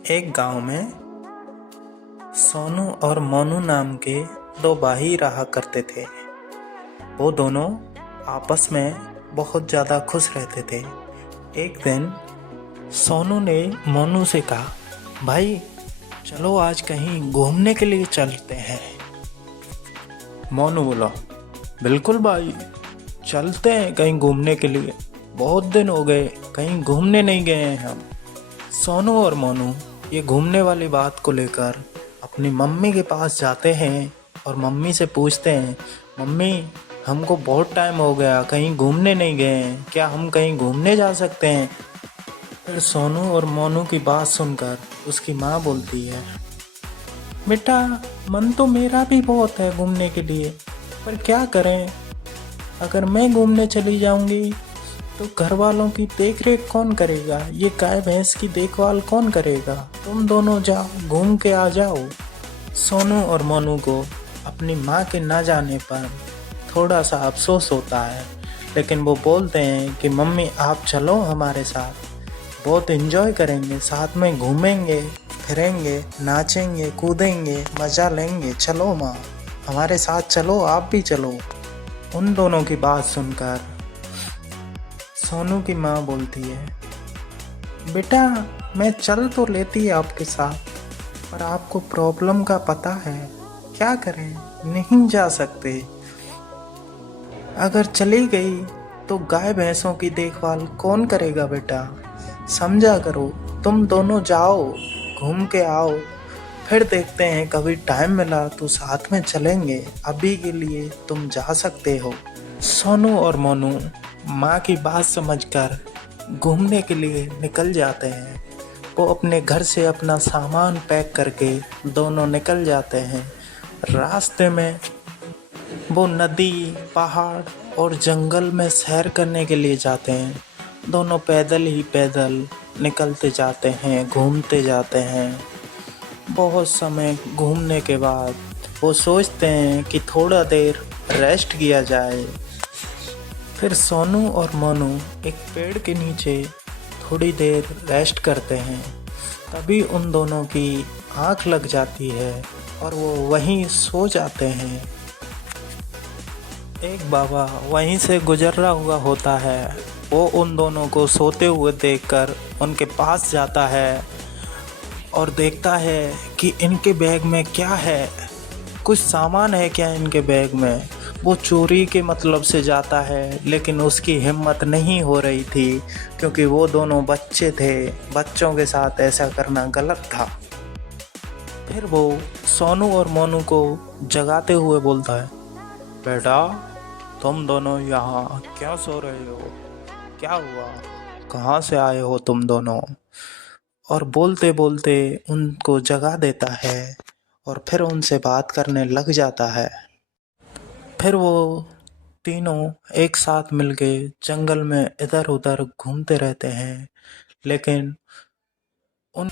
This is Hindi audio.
एक गांव में सोनू और मोनू नाम के दो भाई रहा करते थे। वो दोनों आपस में बहुत ज़्यादा खुश रहते थे। एक दिन सोनू ने मोनू से कहा, भाई चलो आज कहीं घूमने के लिए चलते हैं। मोनू बोला, बिल्कुल भाई, चलते हैं कहीं घूमने के लिए, बहुत दिन हो गए कहीं घूमने नहीं गए हैं हम। सोनू और मोनू ये घूमने वाली बात को लेकर अपनी मम्मी के पास जाते हैं और मम्मी से पूछते हैं, मम्मी हमको बहुत टाइम हो गया कहीं घूमने नहीं गए हैं, क्या हम कहीं घूमने जा सकते हैं। फिर सोनू और मोनू की बात सुनकर उसकी माँ बोलती है, बेटा मन तो मेरा भी बहुत है घूमने के लिए, पर क्या करें, अगर मैं घूमने चली जाऊंगी तो घर वालों की देख रेख कौन करेगा, ये गाय भैंस की देखभाल कौन करेगा, तुम दोनों जाओ घूम के आ जाओ। सोनू और मोनू को अपनी माँ के ना जाने पर थोड़ा सा अफसोस होता है, लेकिन वो बोलते हैं कि मम्मी आप चलो हमारे साथ, बहुत एंजॉय करेंगे, साथ में घूमेंगे फिरेंगे, नाचेंगे कूदेंगे, मज़ा लेंगे, चलो माँ हमारे साथ चलो, आप भी चलो। उन दोनों की बात सुनकर सोनू की माँ बोलती है, बेटा मैं चल तो लेती आपके साथ, पर आपको प्रॉब्लम का पता है, क्या करें नहीं जा सकते, अगर चली गई तो गाय भैंसों की देखभाल कौन करेगा बेटा, समझा करो, तुम दोनों जाओ घूम के आओ, फिर देखते हैं कभी टाइम मिला तो साथ में चलेंगे, अभी के लिए तुम जा सकते हो। सोनू और मोनू माँ की बात समझकर घूमने के लिए निकल जाते हैं। वो अपने घर से अपना सामान पैक करके दोनों निकल जाते हैं। रास्ते में वो नदी, पहाड़ और जंगल में सैर करने के लिए जाते हैं। दोनों पैदल ही पैदल निकलते जाते हैं, घूमते जाते हैं। बहुत समय घूमने के बाद वो सोचते हैं कि थोड़ा देर रेस्ट किया जाए। फिर सोनू और मोनू एक पेड़ के नीचे थोड़ी देर रेस्ट करते हैं। तभी उन दोनों की आँख लग जाती है और वो वहीं सो जाते हैं। एक बाबा वहीं से गुजर रहा हुआ होता है। वो उन दोनों को सोते हुए देखकर उनके पास जाता है और देखता है कि इनके बैग में क्या है, कुछ सामान है क्या इनके बैग में। वो चोरी के मतलब से जाता है, लेकिन उसकी हिम्मत नहीं हो रही थी, क्योंकि वो दोनों बच्चे थे, बच्चों के साथ ऐसा करना गलत था। फिर वो सोनू और मोनू को जगाते हुए बोलता है, बेटा तुम दोनों यहाँ क्या सो रहे हो, क्या हुआ, कहाँ से आए हो तुम दोनों। और बोलते बोलते उनको जगा देता है और फिर उनसे बात करने लग जाता है। फिर वो तीनों एक साथ मिलके जंगल में इधर उधर घूमते रहते हैं, लेकिन उन